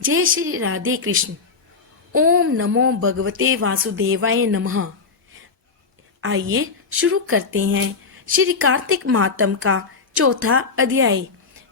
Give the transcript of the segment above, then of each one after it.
जय श्री राधे कृष्ण। ओम नमो भगवते वासुदेवाय नमः। आइए शुरू करते हैं श्री कार्तिक मातम का चौथा अध्याय।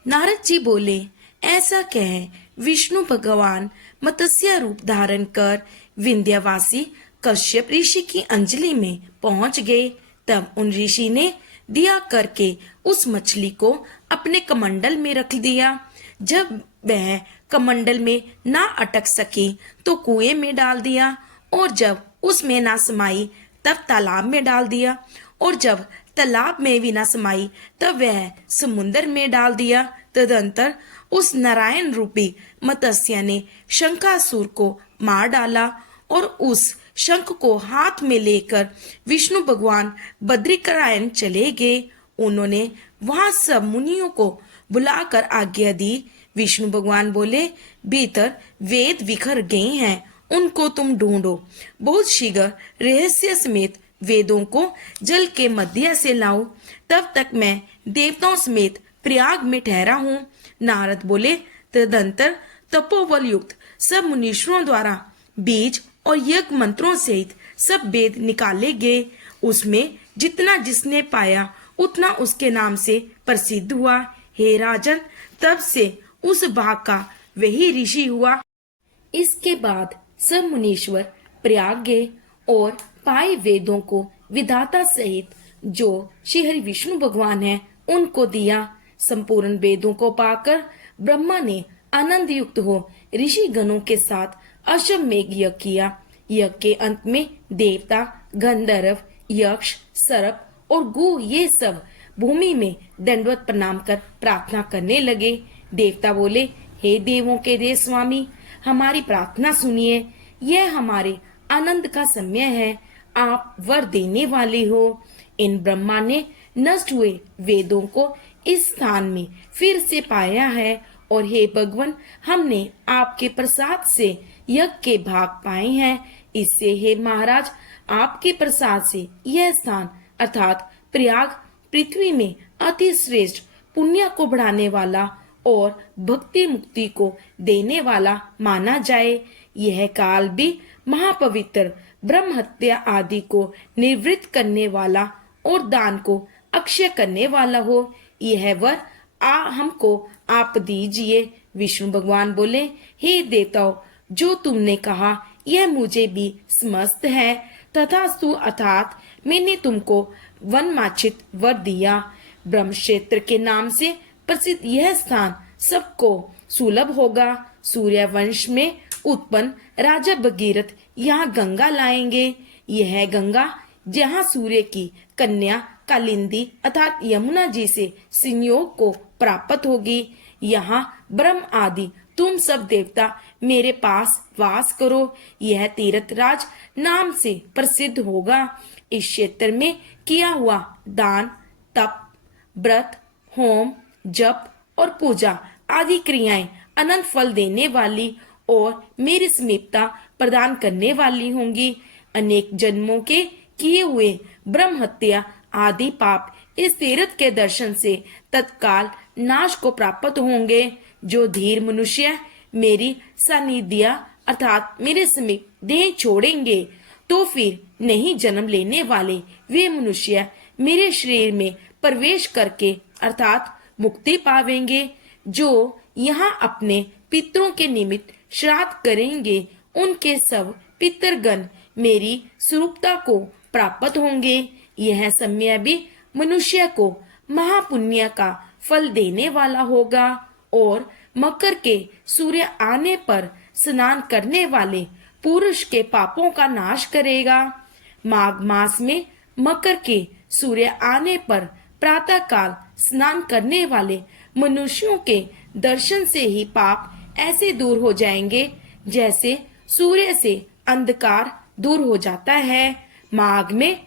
नारद जी बोले, ऐसा कह विष्णु भगवान मत्स्य रूप धारण कर विंध्यवासी कश्यप ऋषि की अंजलि में पहुंच गए। तब उन ऋषि ने दिया करके उस मछली को अपने कमंडल में रख दिया। जब वह कमंडल में ना अटक सकी तो कुएं में डाल दिया, और जब उसमें ना समाई तब तालाब में डाल दिया, और जब तालाब में भी ना समाई तब वह समुन्दर में डाल दिया। तदंतर उस नारायण रूपी मत्स्य ने शंखासुर को मार डाला, और उस शंख को हाथ में लेकर विष्णु भगवान बद्रिकारायण चले गए। उन्होंने वहां सब मुनियों को बुलाकर आज्ञा दी। विष्णु भगवान बोले, भीतर वेद बिखर गए हैं, उनको तुम ढूंढो। बहुत शीघ्र रहस्य समेत वेदों को जल के मध्य से लाओ। तब तक मैं देवताओं समेत प्रयाग में ठहरा हूँ। नारद बोले, तदंतर तपोबल युक्त सब मुनीश्वरों द्वारा बीज और यज्ञ मंत्रों सहित सब वेद निकाले गए। उसमें जितना जिसने पाया उतना उसके नाम से प्रसिद्ध हुआ। हे राजन, तब से उस भाग का वही ऋषि हुआ। इसके बाद सब मुनीश्वर प्रयाग गए और पाए वेदों को विधाता सहित जो श्री हरि विष्णु भगवान है उनको दिया। संपूर्ण वेदों को पाकर ब्रह्मा ने आनंद युक्त हो ऋषि गणों के साथ अश्वमेघ यज्ञ किया। यज्ञ के अंत में देवता, गंधर्व, यक्ष, सर्प और गु ये सब भूमि में दंडवत प्रणाम कर प्रार्थना करने लगे। देवता बोले, हे देवों के देव स्वामी, हमारी प्रार्थना सुनिए। यह हमारे आनंद का समय है, आप वर देने वाले हो। इन ब्रह्मा ने नष्ट हुए वेदों को इस स्थान में फिर से पाया है, और हे भगवान, हमने आपके प्रसाद से यज्ञ के भाग पाए हैं। इससे हे महाराज, आपके प्रसाद से यह स्थान अर्थात प्रयाग पृथ्वी में अति श्रेष्ठ पुण्य को बढ़ाने वाला और भक्ति मुक्ति को देने वाला माना जाए। यह काल भी महापवित्र, ब्रह्म हत्या आदि को निवृत्त करने वाला और दान को अक्षय करने वाला हो। यह वर हमको आप दीजिए। विष्णु भगवान बोले, हे देवताओं, जो तुमने कहा यह मुझे भी समस्त है। तथास्तु, अर्थात मैंने तुमको वनमाचित वर दिया। ब्रह्म क्षेत्र के नाम से प्रसिद्ध यह स्थान सबको सुलभ होगा। सूर्य वंश में उत्पन्न राजा भगीरथ यहाँ गंगा लाएंगे। यह गंगा जहाँ सूर्य की कन्या कालिंदी अर्थात यमुना जी से संयोग को प्राप्त होगी। यहाँ ब्रह्म आदि तुम सब देवता मेरे पास वास करो। यह तीर्थ राज नाम से प्रसिद्ध होगा। इस क्षेत्र में किया हुआ दान, तप, व्रत, होम, जप और पूजा आदि क्रियाएं अनंत फल देने वाली और मेरी समीपता प्रदान करने वाली होंगी। अनेक जन्मों के किए हुए ब्रह्म हत्या आदि पाप इस तीर्थ के दर्शन से तत्काल नाश को प्राप्त होंगे। जो धीर मनुष्य मेरी सानिध्य अर्थात मेरे समीप देह छोड़ेंगे तो फिर नहीं जन्म लेने वाले वे मनुष्य मेरे शरीर में प्रवेश करके अर्थात मुक्ति पावेंगे। जो यहाँ अपने पितरों के निमित्त श्राद्ध करेंगे उनके सब पितरगण मेरी स्वरूपता को प्राप्त होंगे। यह समय भी मनुष्य को महापुण्य का फल देने वाला होगा, और मकर के सूर्य आने पर स्नान करने वाले पुरुष के पापों का नाश करेगा। माघ मास में मकर के सूर्य आने पर प्रातः काल स्नान करने वाले मनुष्यों के दर्शन से ही पाप ऐसे दूर हो जाएंगे जैसे सूर्य से अंधकार दूर हो जाता है। माघ में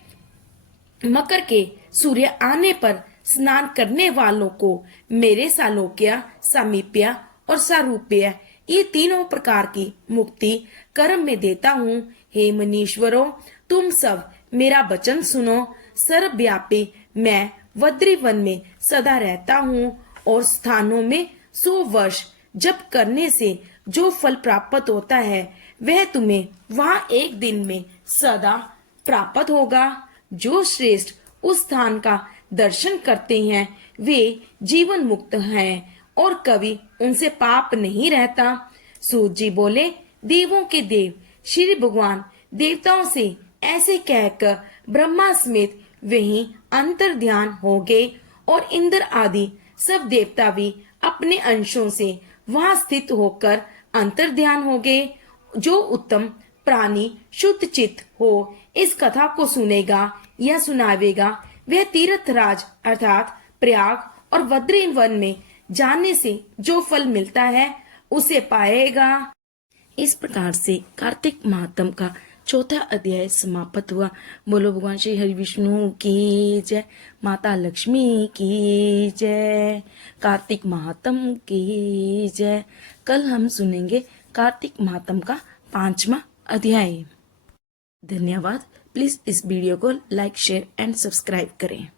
मकर के सूर्य आने पर स्नान करने वालों को मेरे सालोक्य, सामीप्य और सारूप्य ये तीनों प्रकार की मुक्ति कर्म में देता हूँ। हे मनीश्वरों, तुम सब मेरा वचन सुनो। सर्वव्यापी मैं वद्री वन में सदा रहता हूँ और स्थानों में 100 वर्ष जब करने से जो फल प्राप्त होता है वह तुम्हें वहां एक दिन में सदा प्राप्त होगा। जो श्रेष्ठ उस स्थान का दर्शन करते हैं वे जीवन मुक्त हैं और कभी उनसे पाप नहीं रहता। सूत जी बोले, देवों के देव श्री भगवान देवताओं से ऐसे कहकर ब्रह्मा समेत वहीं अंतर ध्यान हो गए और इंद्र आदि सब देवता भी अपने अंशों से वहां स्थित होकर अंतर ध्यान हो गए। जो उत्तम प्राणी शुद्ध चित्त हो इस कथा को सुनेगा या सुनावेगा वह तीर्थराज अर्थात प्रयाग और बद्री वन में जाने से जो फल मिलता है उसे पाएगा। इस प्रकार से कार्तिक महात्म का चौथा अध्याय समाप्त हुआ। बोलो भगवान श्री हरि विष्णु की जय, माता लक्ष्मी की जय, कार्तिक महात्म की जय। कल हम सुनेंगे कार्तिक महात्म का 5वां अध्याय। धन्यवाद। प्लीज इस वीडियो को लाइक, शेयर एंड सब्सक्राइब करें।